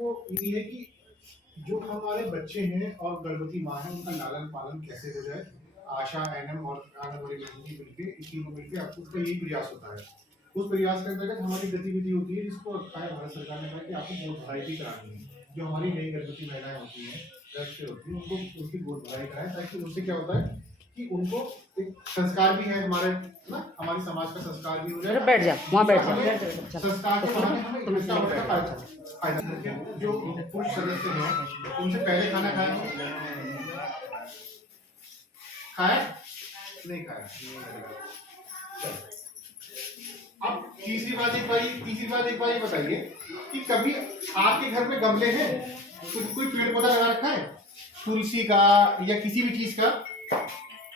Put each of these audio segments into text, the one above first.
वो ये है कि जो हमारे बच्चे हैं और गर्भवती माँ है उनका लालन पालन कैसे हो जाए। आशा, एनएम और आंगनबाड़ी बहनें मिलके तीनों मिलके आपको उसका यही प्रयास होता है। उस प्रयास के अंतर्गत हमारी गतिविधि होती है जिसको रखा है भारत सरकार ने कहा कि आपको गोद भराई भी करानी है। जो हमारी नई गर्भवती महिलाएं होती हैं, गर्भ से होती हैं, उनको उनकी गोद भराई कराएं ताकि उनसे क्या होता है कि उनको एक संस्कार भी है हमारे ना, हमारी समाज का संस्कार भी हो जाए। बैठ जा, वहाँ बैठ जा। संस्कार के बहाने हमें इतना बड़ा फायदा। जो पुरुष सदस्य हैं उनसे पहले खाना खाया नहीं खाया। अब तीसरी बात एक बार बताइए कि कभी आपके घर में गमले हैं, कोई पेड़ पौधा लगा रखा है तुलसी का या किसी भी चीज का,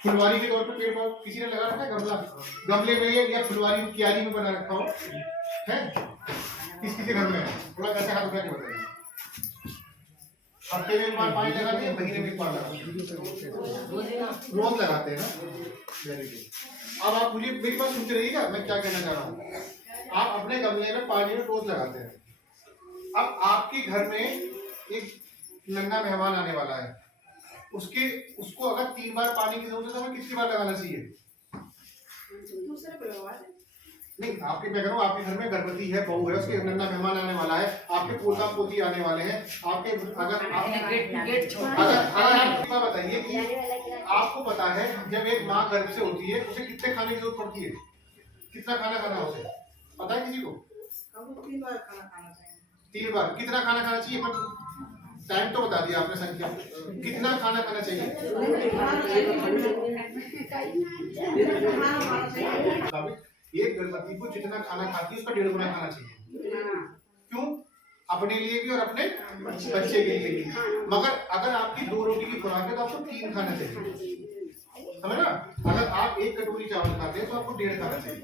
फुलवारी के तौर पर पेड़ पौधा किसी ने लगा रखा है? गमले में या फुलवारी में क्यारी में बना रखा हो है? किसी के घर में है? थोड़ा कैसे हाथ उठा के बताइए। हफ्ते में एक बार पानी लगाते हैं, महीने में एक बार लगाते हैं, रोज लगाते हैं ना। Very good. अब आप मुझे मेरी बात सुनते रहिएगा, मैं क्या कहना चाह रहा हूँ। आप अपने गमले में पानी में रोज लगाते हैं। अब आपके घर में एक नन्हा मेहमान आने वाला है, उसको अगर 3 बार पानी की जरूरत है तो हमें कितनी बार लगाना चाहिए? नहीं, आपके मैं कह रहा हूँ, आपके घर में गर्भवती है, बहू है, उसके नन्हा मेहमान आने वाला है, आपके पोता पोती आने वाले हैं, आपके अगर आप बताइए कि आपको पता है जब एक माँ गर्भ से होती है उसे कितने खाने की जरूरत पड़ती है? कितना खाना खाना उसे पता है किसी को? 3 बार। कितना खाना खाना चाहिए? टाइम तो बता दिया आपने, संख्या कितना खाना खाना चाहिए? एक गर्भवती को जितना खाना खाती है उसका 1.5 गुना खाना चाहिए। क्यों? अपने लिए भी और अपने बच्चे के लिए भी। मगर अगर आपकी 2 रोटी की खुराक है तो आपको 3 खाना चाहिए, समझ ना? अगर आप 1 कटोरी चावल खाते हैं तो आपको 1.5 खाना चाहिए।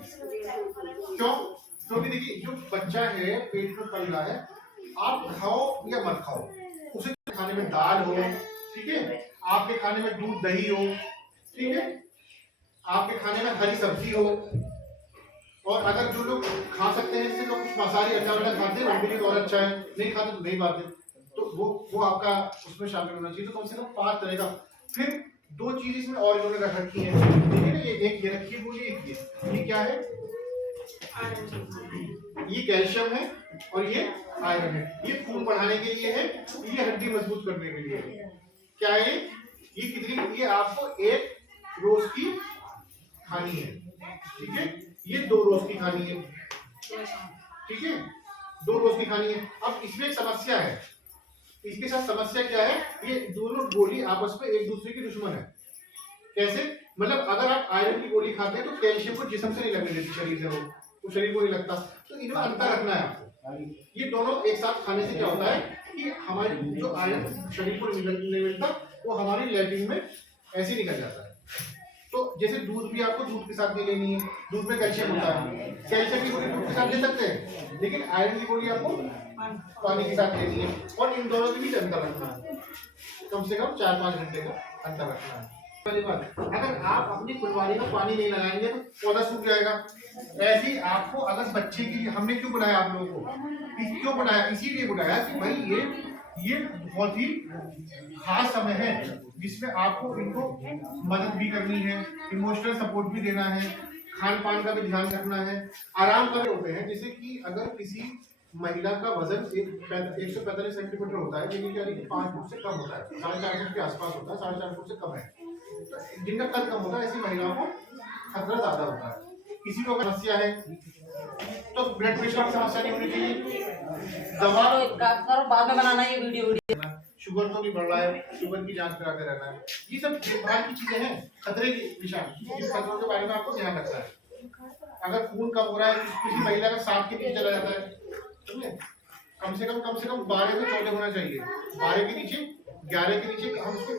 क्यों? क्योंकि देखिए जो बच्चा है पेट में पल रहा है, आप खाओ या मत खाओ, उसे खाने में दाल हो, ठीक है, आपके खाने में दूध दही हो, ठीक है, आपके खाने में हरी सब्जी हो, और अगर जो लोग खा सकते हैं जैसे लोग कुछ मसाले अचार खाते हैं उनके लिए तो और अच्छा है, नहीं खाते तो नहीं बात है, तो वो आपका उसमें शामिल होना चाहिए। तो कम से कम 5 तरह का। फिर 2 चीज इसमें और इन्होंने रख रखी है, देखिए ना, एक ये रखी है, बोलिए ये क्या है? ये कैल्शियम है और ये आयरन है। ये खून बढ़ाने के लिए है, ये हड्डी मजबूत करने के लिए है। क्या है ये कितनी? ये आपको 1 रोज की खानी है, ठीक है, ये 2 रोज की खानी है, ठीक है, 2 रोज की खानी है। अब इसमें एक समस्या है, इसके साथ समस्या क्या है? ये दोनों गोली आपस में एक दूसरे की दुश्मन है। कैसे? मतलब अगर आप आयरन की गोली खाते हैं तो कैल्शियम को जिस्म से नहीं लगने देती, शरीर से वो तो शरीर को नहीं लगता, तो इनमें अंतर रखना है आपको। ये दोनों एक साथ खाने से क्या होता है कि हमारे जो आयरन शरीर को नहीं मिलता वो हमारी लैट्रिन में ऐसे निकल जाता है। तो जैसे दूध भी आपको दूध के साथ नहीं लेनी है, दूध में कैल्शियम होता है, कैल्शियम की गोली दूध के साथ ले सकते हैं, लेकिन आयरन की गोली आपको पानी के साथ लेनी है, और इन दोनों के बीच अंतर रखना है, कम से कम 4-5 घंटे का अंतर रखना है। पहली बात, अगर आप अपनी फुलवारी में पानी नहीं लगाएंगे तो पौधा सूख जाएगा। ऐसे ही आपको अगर बच्चे की, हमने क्यों बनाया आप लोगों को, क्यों बनाया? इसीलिए बनाया कि भाई ये बहुत ही खास समय है जिसमें आपको इनको मदद भी करनी है, इमोशनल सपोर्ट भी देना है, खान पान का भी ध्यान रखना है, आराम कर होते हैं। जैसे कि अगर किसी महिला का वजन 145 सेंटीमीटर होता है, लेकिन यानी कि 5 फुट से कम होता है, 4.5 फुट के आसपास होता है, 4.5 फुट से कम है, तो जिनका कद कम होता है ऐसी महिलाओं को खतरा ज्यादा होता है। किसी को समस्या है तो ब्लड प्रेशर की समस्या नहीं होनी चाहिए, दवा करो बाद में बनाना ये वीडियो। शुगर तो नहीं बढ़ रहा है, शुगर की जांच कराते रहना है, ये सब देखभाल की चीजें हैं, खतरे की निशान, जिस खतरों के बारे में आपको ध्यान रखना है। अगर खून कम हो रहा है, किसी महिला का 7 के नीचे चला जाता है, समझे, कम से कम 12 से 14 होना चाहिए, 12 के नीचे 11 के नीचे हम उसको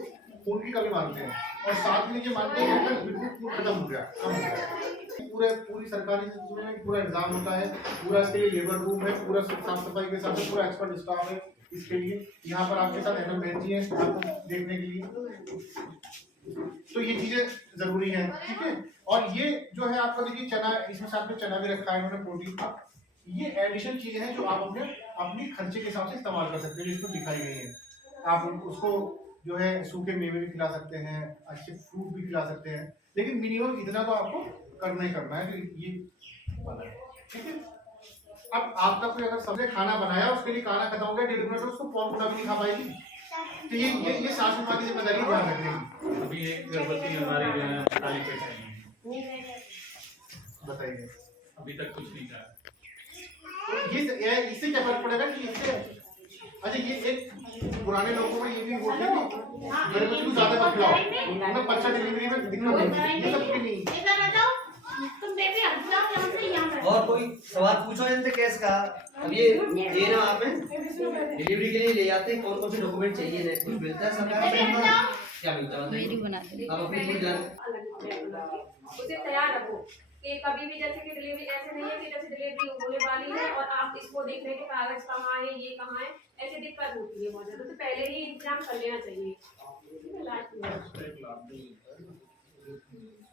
खून की कमी मानते हैं, और 7 के नीचे मानते हैं कि बिल्कुल खून खत्म हो गया, कम हो गया। पूरी सरकारी में पूरा इंतजाम होता है, पूरा इसके लिए लेबर रूम है, पूरा साफ सफाई के साथ पूरा एक्सपर्ट स्टाफ है इसके लिए। यहाँ पर आपके साथ एनएम बहन जी हैं आपको देखने के लिए, तो ये चीजें जरूरी है, ठीक है। और ये जो है आपका देखिए चना, इसमें साथ में चना भी रखा है इन्होंने, प्रोटीन का, ये एडिशनल चीजें हैं जो आप अपने अपनी खर्चे के हिसाब से इस्तेमाल कर सकते हैं, जो इसमें दिखाई गई है। आप उसको जो है सूखे मेवे भी खिला सकते हैं, अच्छे फ्रूट भी खिला सकते हैं, लेकिन मिनिमम इतना तो आपको करना ही करना है। तो ये ठीक है। अब आपका कोई अगर सबसे खाना बनाया, उसके लिए खाना खत्म हो गया 1.5 मिनट, उसको पौन पूरा भी नहीं खा पाएगी। तो ये सासू माँ की जिम्मेदारी ध्यान रखने की। अभी एक गर्भवती हमारी जो है 45 पेट है, बताइए अभी तक कुछ नहीं कहा। तो ये इससे क्या फर्क पड़ेगा कि इससे अच्छा ये एक पुराने लोगों में ये भी बोलते हैं कि गर्भवती को ज्यादा मत खिलाओ, उन्हें बच्चा डिलीवरी में दिक्कत होती है, ये सब भी नहीं। और कोई सवाल पूछो इनसे केस का। अब ये ना आप डिलीवरी के लिए ले जाते हैं, कौन कौन से डॉक्यूमेंट चाहिए ना, कुछ मिलता है सरकार से? क्या मिलता है आप अपनी खुद जान उसे तैयार रखो कि कभी भी जैसे कि डिलीवरी ऐसे नहीं है कि जैसे डिलीवरी होने वाली है और आप इसको देख रहे हैं कि कागज कहाँ है, ये कहाँ है, ऐसी दिक्कत होती है बहुत ज्यादा। तो पहले ही इंतजाम कर लेना चाहिए।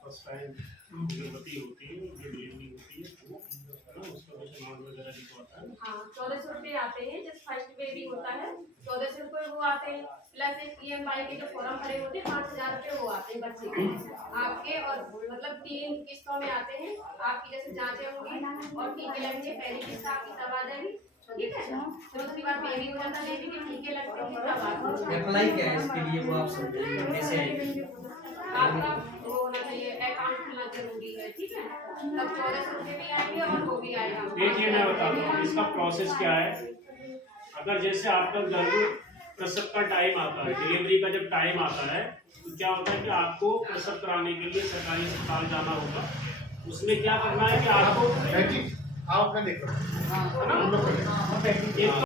फर्स्ट टाइम गर्भवती होती है, जो डिलीवरी होती है वो उसका अमाउंट वगैरह लिखवाता है। हाँ 1400 रुपये आते हैं, जब फर्स्ट बेबी होता है 1400 रुपये वो आते हैं, प्लस एक EMI के जो फॉर्म भरे होते हैं 5000 रुपये वो आते हैं बच्चे के आपके। और मतलब 3 किस्तों में आते हैं। आपकी जैसे जांचें होंगी और टीके लगेंगे, पहली किस्त आपकी तब आ जाएगी, ठीक है। फिर उसके बाद बेबी हो जाता है, बेबी के टीके लगते हैं तब आते हैं। अप्लाई क्या है इसके लिए, वो आप समझिए कैसे आएंगे? आपका वो होना चाहिए, अकाउंट खुलना जरूरी है, ठीक है। तब 1400 रुपये भी आएंगे और वो भी आएगा। देखिए मैं बता दूँ इसका प्रोसेस क्या है। अगर जैसे आपका गर्भ प्रसव का टाइम आता है, डिलीवरी का जब टाइम आता है, तो क्या होता है कि आपको प्रसव कराने के लिए सरकारी अस्पताल जाना होगा। उसमें क्या करना है कि आपको आप अपना देखो, है ना, हम लोग करें। एक